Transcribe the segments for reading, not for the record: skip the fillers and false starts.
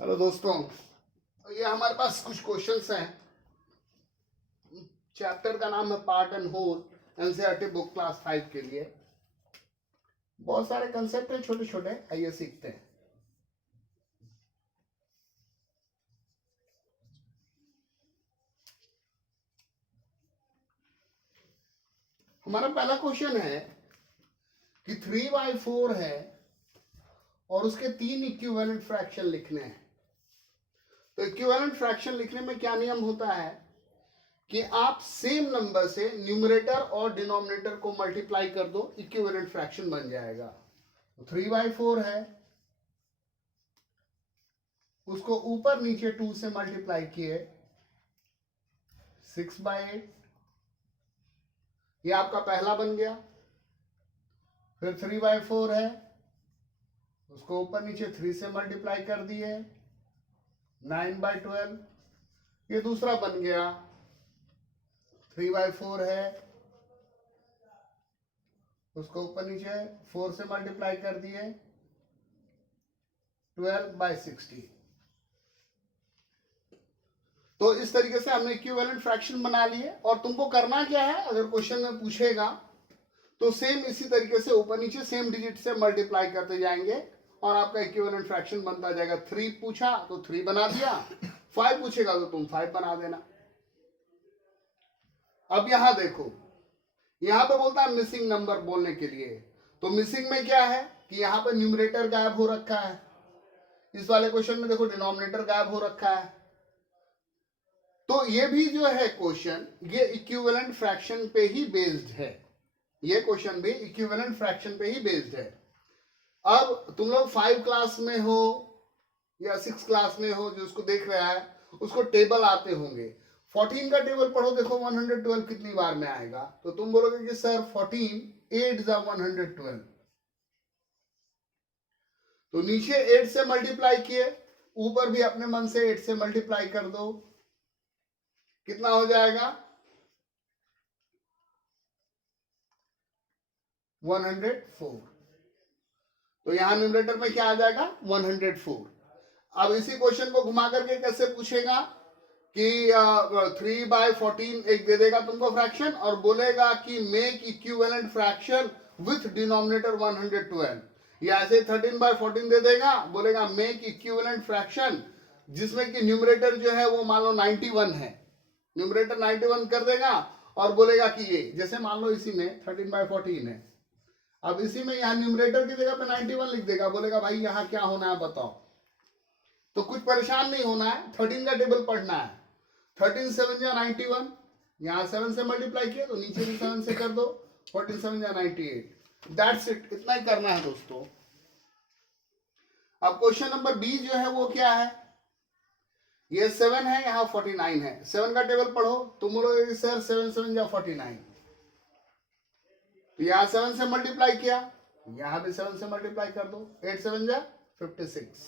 Hello दोस्तों, ये हमारे पास कुछ क्वेश्चंस हैं। चैप्टर का नाम है part and whole, NCERT book class 5 के लिए। बहुत सारे कंसेप्ट हैं छोटे छोटे, आइए सीखते हैं। हमारा पहला क्वेश्चन है कि 3/4 है और उसके 3 इक्विवेलेंट फ्रैक्शन लिखने हैं। तो इक्विवेलेंट फ्रैक्शन लिखने में क्या नियम होता है कि आप सेम नंबर से न्यूमरेटर और डिनोमिनेटर को मल्टीप्लाई कर दो, इक्विवेलेंट फ्रैक्शन बन जाएगा। 3/4 है, उसको ऊपर नीचे 2 से मल्टीप्लाई किए 6/8, ये आपका पहला बन गया। फिर 3/4 है, उसको ऊपर नीचे 3 से मल्टीप्लाई कर दिए 9/12, ये दूसरा बन गया। 3/4 है, उसको ऊपर नीचे 4 से मल्टीप्लाई कर दिए 12/16। तो इस तरीके से हमने इक्विवेलेंट फ्रैक्शन बना लिए। और तुमको करना क्या है, अगर क्वेश्चन में पूछेगा तो सेम इसी तरीके से ऊपर नीचे सेम डिजिट से मल्टीप्लाई करते जाएंगे और आपका इक्विवेलेंट फ्रैक्शन बनता जाएगा। 3 पूछा तो 3 बना दिया, 5 पूछेगा तो तुम 5 बना देना। अब यहां देखो, यहां पे बोलता है मिसिंग नंबर बोलने के लिए। तो मिसिंग में क्या है कि यहां पे न्यूमरेटर गायब हो रखा है। इस वाले क्वेश्चन में देखो डिनोमिनेटर गायब हो रखा है। तो ये भी जो है क्वेश्चन, ये इक्विवेलेंट फ्रैक्शन पे ही बेस्ड है। ये क्वेश्चन भी इक्विवेलेंट फ्रैक्शन पे ही बेस्ड है। अब तुम लोग 5 क्लास में हो या 6 क्लास में हो, जो उसको देख रहा है उसको टेबल आते होंगे। 14 का टेबल पढ़ो, देखो 112 कितनी बार में आएगा। तो तुम बोलोगे कि सर 14 8 जा 112। तो नीचे 8 से मल्टीप्लाई किए, ऊपर भी अपने मन से 8 से मल्टीप्लाई कर दो, कितना हो जाएगा 104। तो यहां न्यूमरेटर में क्या आ जाएगा 104। अब इसी क्वेश्चन को घुमा करके कैसे पूछेगा कि 3/14 एक दे देगा तुमको फ्रैक्शन और बोलेगा कि make equivalent fraction with denominator 112, या ऐसे 13/14 दे देगा, बोलेगा मेक इक्विवेलेंट फ्रैक्शन जिसमें कि न्यूमरेटर जो है वो मान लो 91 है, न्यूमरेटर 91 कर देगा और बोलेगा कि ये जैसे मान लो इसी में 13/14 है। अब इसी में यहां न्यूमरेटर की जगह पे 91 लिख देगा, बोलेगा भाई यहां क्या होना है बताओ। तो कुछ परेशान नहीं होना है, 13 का टेबल पढ़ना है। 13 7 जा 91, यहां 7 से मल्टीप्लाई किया तो नीचे भी 7 से कर दो, 14 7 जा 98। दैट्स इट, इतना ही करना है दोस्तों। अब क्वेश्चन नंबर बी जो है वो क्या है, ये 7 है, यहां 49 है। 7 का टेबल पढ़ो, तुम बोलोगे सर 7 7 जा 49। तो यहां 7 से मल्टीप्लाई किया, यहां भी 7 से मल्टीप्लाई कर दो, 8 7 जा 56।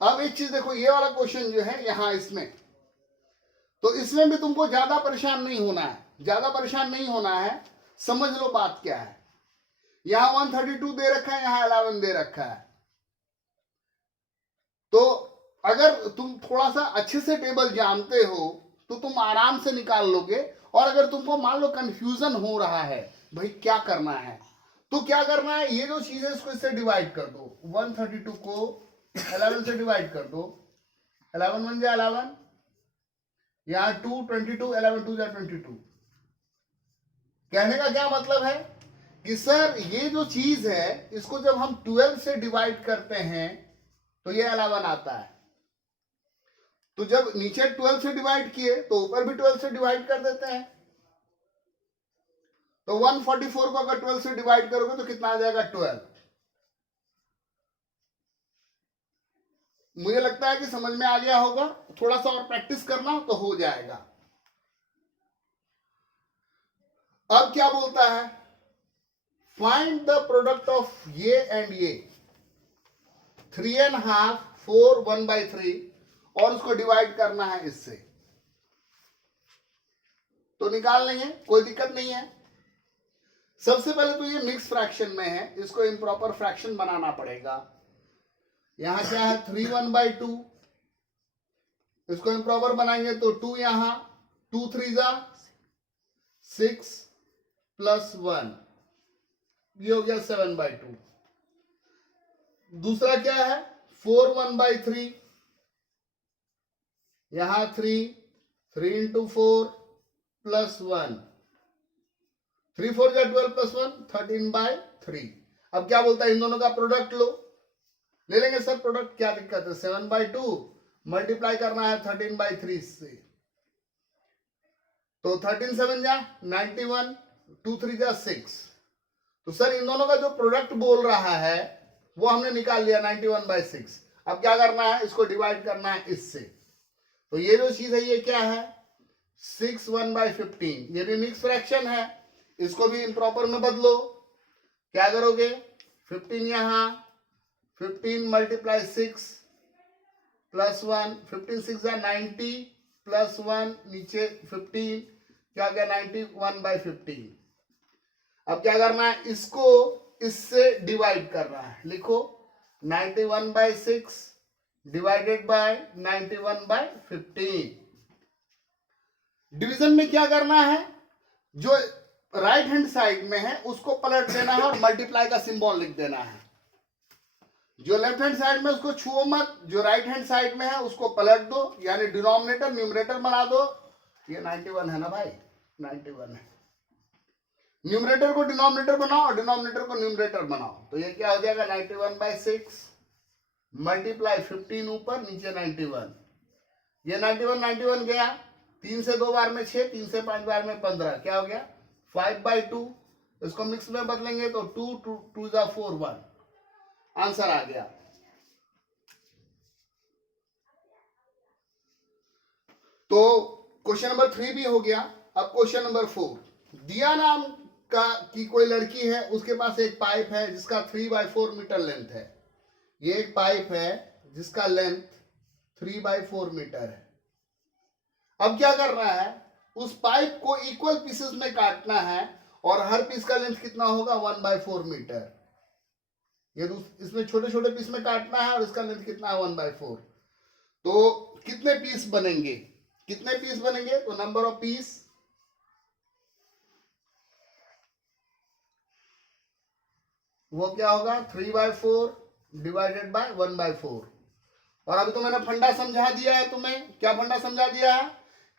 अब एक चीज देखो, ये वाला क्वेश्चन जो है यहां इसमें, तो इसमें भी तुमको ज्यादा परेशान नहीं होना है, ज्यादा परेशान नहीं होना है। समझ लो बात क्या है। यहां 132 दे रखा है, यहां 11 दे रखा है। तो अगर तुम थोड़ा सा अच्छे से टेबल जानते हो तो तुम आराम से निकाल लोगे। और अगर तुमको मान लो कंफ्यूजन हो रहा है भाई क्या करना है, तो क्या करना है, ये जो चीज है इसको इससे डिवाइड कर दो। 132 को 11 से डिवाइड कर दो, 11 1 जा 11, यहां 2 22, 11 2 जा 22। कहने का क्या मतलब है कि सर ये जो चीज है इसको जब हम 12 से डिवाइड करते हैं तो ये 11 आता है। तो जब नीचे 12 से डिवाइड किए तो ऊपर भी 12 से डिवाइड कर देते हैं। तो 144 को अगर 12 से डिवाइड करोगे तो कितना आ जाएगा 12। मुझे लगता है कि समझ में आ गया होगा, थोड़ा सा और प्रैक्टिस करना तो हो जाएगा। अब क्या बोलता है, फाइंड द प्रोडक्ट ऑफ ये एंड ये, 3.5 4 1/3, और उसको डिवाइड करना है इससे। तो निकाल लेंगे, कोई दिक्कत नहीं है। सबसे पहले तो ये मिक्स फ्रैक्शन में है, इसको इम्प्रॉपर फ्रैक्शन बनाना पड़ेगा। यहां क्या है 3/1/2, इसको इम्प्रॉपर बनाएंगे तो 2 यहां 2 3 जा 6 प्लस 1, ये हो गया 7/2। दूसरा क्या है 4/1/3, यहां 3 3 into 4 प्लस 1, 3 4 जा 12 प्लस 1 13/3। अब क्या बोलता है इन दोनों का प्रोडक्ट लो, ले लेंगे सर प्रोडक्ट, क्या दिक्कत है। 7/2 मल्टीप्लाई करना है 13/3 से, तो 13 7 जा 91, 2 3 जा 6। तो सर इन दोनों का जो प्रोडक्ट बोल रहा है वो हमने निकाल लिया 91/6। अब क्या करना है, इसको डिवाइड करना है इससे। तो ये जो चीज है ये क्या है 6 1/15, ये भी मिक्स फ्रैक्शन है, इसको भी इम्प्रॉपर में बदलो। क्या करोगे 15 यहां 15 मल्टीप्लाई 6 प्लस 1, 15 6 जा 90 प्लस 1 नीचे 15, क्या गया 91/15। अब क्या करना है, इसको इससे डिवाइड करना है, लिखो 91/6 डिवाइडेड बाय 91/15। डिवीजन में क्या करना है, जो राइट हैंड साइड में है उसको पलट देना है और मल्टीप्लाई का सिंबल लिख देना है। जो लेफ्ट हैंड साइड में उसको छुओ मत, जो राइट हैंड साइड में है उसको पलट दो, यानी डिनोमिनेटर न्यूमरेटर बना दो। ये 91 है ना भाई, 91 है। न्यूमरेटर को डिनोमिनेटर बनाओ और डिनोमिनेटर को न्यूमरेटर बनाओ, तो ये क्या हो जाएगा 91/6 मल्टीप्लाई 15 ऊपर नीचे 91, ये 91 गया, 3 से 2 बार में 6, 3 से 5 बार में 15, क्या हो गया 5/2। इसको मिक्स में बदलेंगे तो 2 2 जा 4 1, आंसर आ गया। तो क्वेश्चन नंबर 3 भी हो गया। अब क्वेश्चन नंबर 4, दिया नाम का की कोई लड़की है, उसके पास एक पाइप है जिसका 3/4 मीटर लेंथ है। ये एक पाइप है जिसका लेंथ 3/4 मीटर है। अब क्या करना है, उस पाइप को इक्वल पीसेस में काटना है और हर पीस का लेंथ कितना होगा 1/4 मीटर। ये इसमें छोटे छोटे पीस में काटना है और इसका लेंथ कितना है 1/4। तो कितने पीस बनेंगे, कितने पीस बनेंगे, तो नंबर ऑफ पीस वो क्या होगा 3/4 डिवाइडेड बाय 1/4। और अभी तो मैंने फंडा समझा दिया है तुम्हें, क्या फंडा समझा दिया है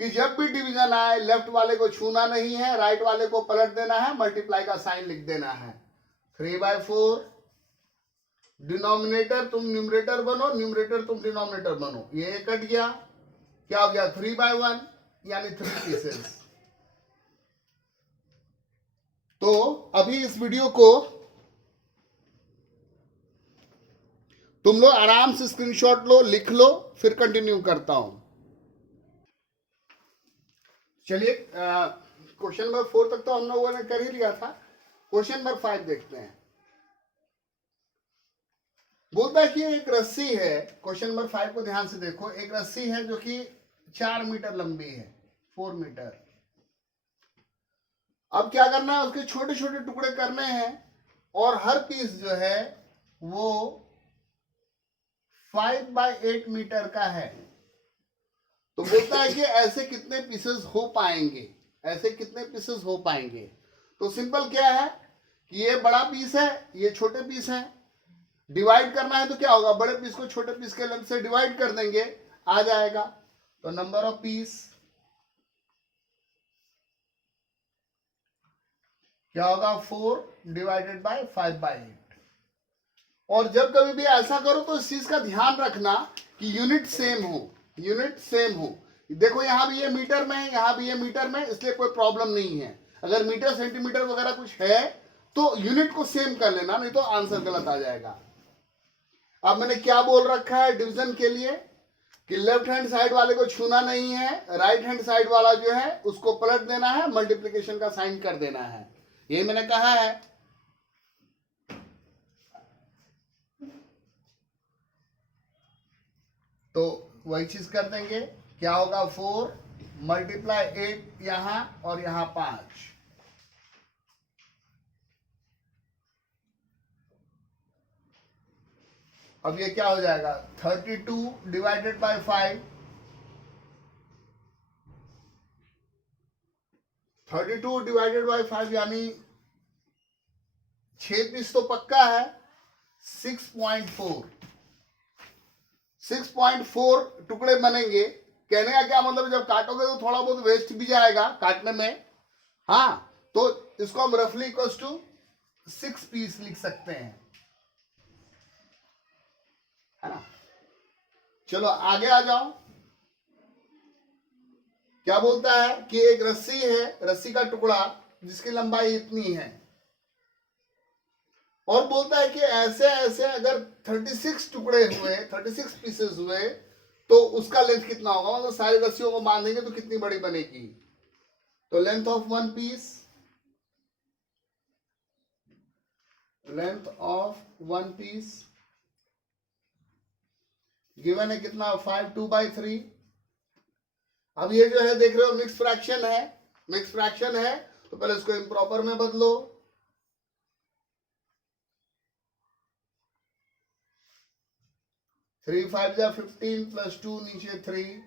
कि जब भी डिवीजन आए लेफ्ट वाले को छूना नहीं है, राइट वाले को पलट देना है, मल्टीप्लाई का साइन लिख देना है। 3/4 डिनोमिनेटर तुम न्यूमरेटर बनो, न्यूमरेटर तुम डिनोमिनेटर बनो, ये कट गया, क्या हो गया 3/1 यानी 3 पीसेस। तो अभी इस वीडियो को तुम लोग आराम से स्क्रीनशॉट लो, लिख लो, फिर कंटिन्यू करता हूं। चलिए क्वेश्चन नंबर 4 तक तो हम लोगों ने कर ही लिया था। क्वेश्चन नंबर 5 देखते हैं। बोलता है कि एक रस्सी है, क्वेश्चन नंबर 5 को ध्यान से देखो, एक रस्सी है जो कि 4 मीटर लंबी है, 4 मीटर। अब क्या करना है, उसके छोटे छोटे टुकड़े करने हैं और हर पीस जो है वो 5/8 मीटर का है। तो बोलता है कि ऐसे कितने पीसेस हो पाएंगे, ऐसे कितने पीसेस हो पाएंगे। तो सिंपल क्या है कि ये बड़ा पीस है, ये छोटे पीस है, डिवाइड करना है तो क्या होगा, बड़े पीस को छोटे पीस के लेंथ से डिवाइड कर देंगे, आ जाएगा। तो नंबर ऑफ पीस क्या होगा 4 डिवाइडेड बाय 5/8। और जब कभी भी ऐसा करो तो इस चीज का ध्यान रखना कि यूनिट सेम हो, यूनिट सेम हो। देखो यहां भी ये मीटर में है, यहां भी ये मीटर में, इसलिए कोई प्रॉब्लम नहीं है। अगर मीटर सेंटीमीटर वगैरह कुछ है तो यूनिट को सेम कर लेना, नहीं तो आंसर गलत आ जाएगा। अब मैंने क्या बोल रखा है डिवीजन के लिए कि लेफ्ट हैंड साइड वाले को छूना नहीं है, राइट हैंड साइड वाला जो है उसको पलट देना है, मल्टीप्लिकेशन का साइन कर देना है, ये मैंने कहा है। तो वही चीज कर देंगे, क्या होगा 4 मल्टीप्लाई 8 यहां और यहां 5, अब ये क्या हो जाएगा 32 डिवाइडेड बाय 5, 32 डिवाइडेड बाय 5 यानी 6 पीस तो पक्का है, 6.4 टुकड़े बनेंगे। कहने का क्या मतलब, जब काटोगे तो थोड़ा बहुत वेस्ट भी जाएगा काटने में। हाँ, तो इसको हम रफली इक्वल्स टू 6 पीस लिख सकते हैं, है ना। चलो आगे आ जाओ। क्या बोलता है कि एक रस्सी है, रस्सी का टुकड़ा जिसकी लंबाई इतनी है, और बोलता है कि ऐसे ऐसे अगर 36 टुकड़े हुए, 36 पीसेस हुए, तो उसका लेंथ कितना होगा, मतलब सारी रस्सियों को बांधेंगे तो कितनी बड़ी बनेगी। तो length of one piece, length of one piece given है कितना 5/2/3। अब ये जो है देख रहे हो मिक्स फ्रैक्शन है, मिक्स फ्रैक्शन है, तो पहले इसको इम्प्रॉपर में बदलो। 3 5 जा 15 प्लस 2 नीचे 3,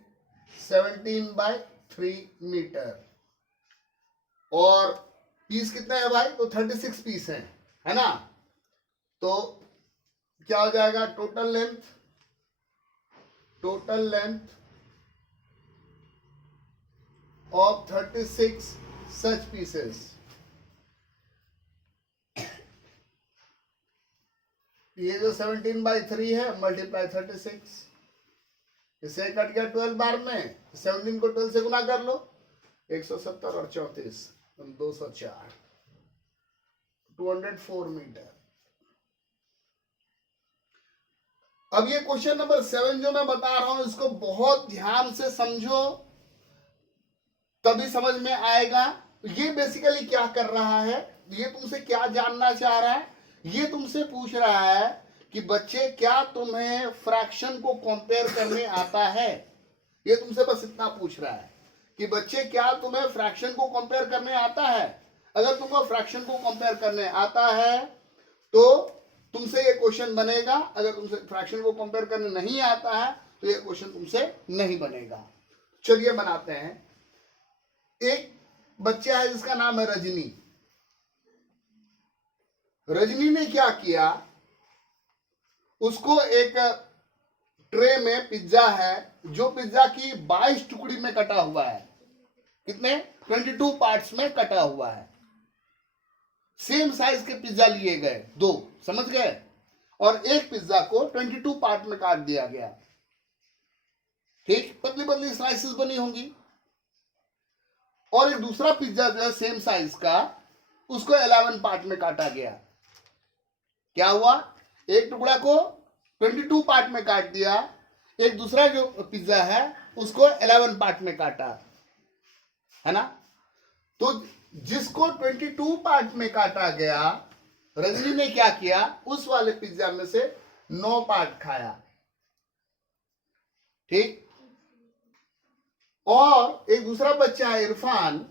17/3 मीटर। और पीस कितने हैं भाई, तो 36 पीस है ना। तो क्या हो जाएगा total length of 36 such pieces। ये जो 17/3 है मल्टीप्लाई 36, इसे कट गया 12 बार में, 17 को 12 से गुना कर लो, 170 और 34 204, 204 मीटर। अब ये क्वेश्चन नंबर 7 जो मैं बता रहा हूं, इसको बहुत ध्यान से समझो, तभी समझ में आएगा। ये बेसिकली क्या कर रहा है, ये तुमसे क्या जानना चाह रहा है, ये तुमसे पूछ रहा है कि बच्चे क्या तुम्हें फ्रैक्शन को कंपेयर करने आता है। ये तुमसे बस इतना पूछ रहा है कि बच्चे क्या तुम्हें फ्रैक्शन को कंपेयर करने आता है। अगर तुमको फ्रैक्शन को कंपेयर करने आता है तो तुमसे ये क्वेश्चन बनेगा, अगर तुमसे फ्रैक्शन को कंपेयर करने नहीं आता है तो ये क्वेश्चन तुमसे नहीं बनेगा। चलिए बनाते हैं। एक बच्चा है जिसका नाम है रजनी। रजनी ने क्या किया, उसको एक ट्रे में पिज्जा है, जो पिज्जा की 22 टुकड़ी में कटा हुआ है। कितने 22 पार्ट्स में कटा हुआ है। सेम साइज के पिज्जा लिए गए दो, समझ गए, और एक पिज्जा को 22 पार्ट में काट दिया गया। ठीक, पतली पतली स्लाइसेस बनी होंगी। और एक दूसरा पिज्जा जो है सेम साइज का, उसको 11 पार्ट में काटा गया। क्या हुआ, एक टुकड़ा को 22 पार्ट में काट दिया, एक दूसरा जो पिज्जा है उसको 11 पार्ट में काटा, है ना। तो जिसको 22 पार्ट में काटा गया, रजनी ने क्या किया, उस वाले पिज्जा में से 9 पार्ट खाया। ठीक, और एक दूसरा बच्चा है इरफान,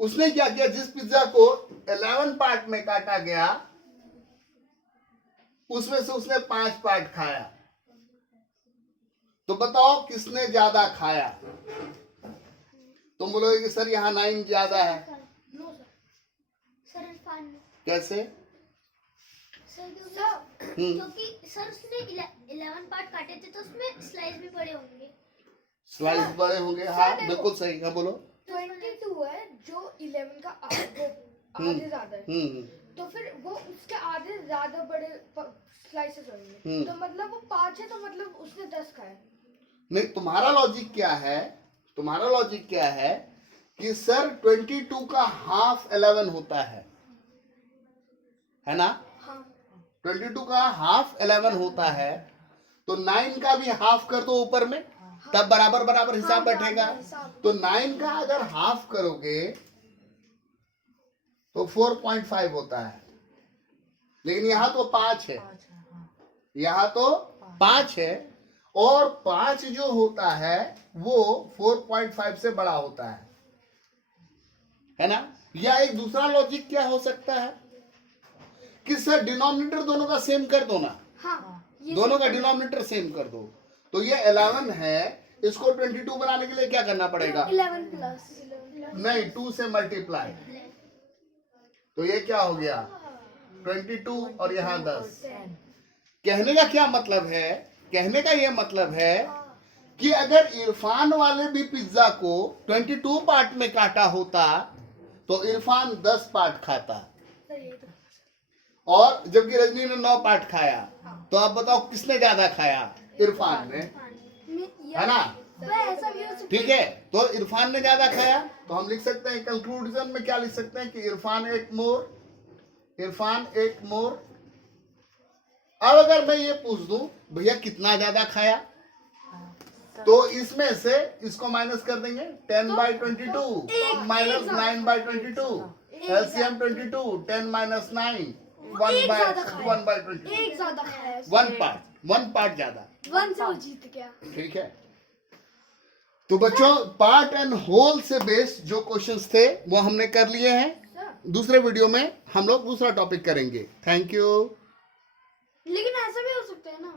उसने क्या किया, जिस पिज्जा को 11 पार्ट में काटा गया उसमें से उसने 5 पार्ट खाया। तो बताओ किसने ज्यादा खाया। तुम बोलोगे कि सर यहाँ 9 ज्यादा है। कैसे, क्योंकि सर उसने 11 पार्ट काटे थे तो उसमें स्लाइस भी बड़े होंगे। स्लाइस बड़े होंगे, हाँ बिल्कुल सही है। बोलो 22 है जो 11 का आधे ज्यादा है, तो फिर वो उसके आधे ज्यादा बड़े स्लाइसेस होंगे, तो मतलब वो 5 है, तो मतलब उसने 10 खाए। नहीं, तुम्हारा लॉजिक क्या है, तुम्हारा लॉजिक क्या है कि सर 22 का हाफ 11 होता है ना। हाँ, 22 का हाफ 11 होता है, तो 9 का भी हाफ कर दो ऊपर में, तब बराबर बराबर हिसाब बैठेगा। तो 9 का अगर हाफ करोगे तो 4.5 होता है, लेकिन यहां तो 5 है, यहां तो 5 है, और 5 जो होता है वो 4.5 से बड़ा होता है ना। या एक दूसरा लॉजिक क्या हो सकता है किस डिनोमिनेटर दोनों का सेम कर दो ना, हाँ ये दोनों का डिनोमिनेटर सेम कर दो। तो ये 11 है, इसको 22 बनाने के लिए क्या करना पड़ेगा? 11 प्लस नहीं, 2 से मल्टीप्लाई। तो ये क्या हो गया? 22 और यहाँ 10। कहने का क्या मतलब है? कहने का ये मतलब है कि अगर इरफान वाले भी पिज्जा को 22 पार्ट में काटा होता तो इरफान 10 पार्ट खाता, और जबकि रजनी ने 9 पार्ट खाया। तो आप बताओ किसने ज्यादा खाया? इरफान ने, है ना? ऐसा भी हो सकता ठीक है, तो इरफान ने ज्यादा खाया। तो हम लिख सकते हैं कंक्लूजन में, क्या लिख सकते हैं कि इरफान एक मोर, इरफान एक मोर। अब अगर मैं ये पूछ दूं भैया कितना ज्यादा खाया, तो इसमें से इसको माइनस कर देंगे। 10/22 माइनस 9/22, एलसीएम 22, 10 - 9, 1/22। एक ज्यादा खाया 1 पार्ट ज्यादा। 1 से वो जीत गया। ठीक है, तो बच्चों पार्ट एंड होल से बेस्ड जो क्वेश्चंस थे वो हमने कर लिए हैं। दूसरे वीडियो में हम लोग दूसरा टॉपिक करेंगे। Thank you. लेकिन ऐसा भी हो सकता है ना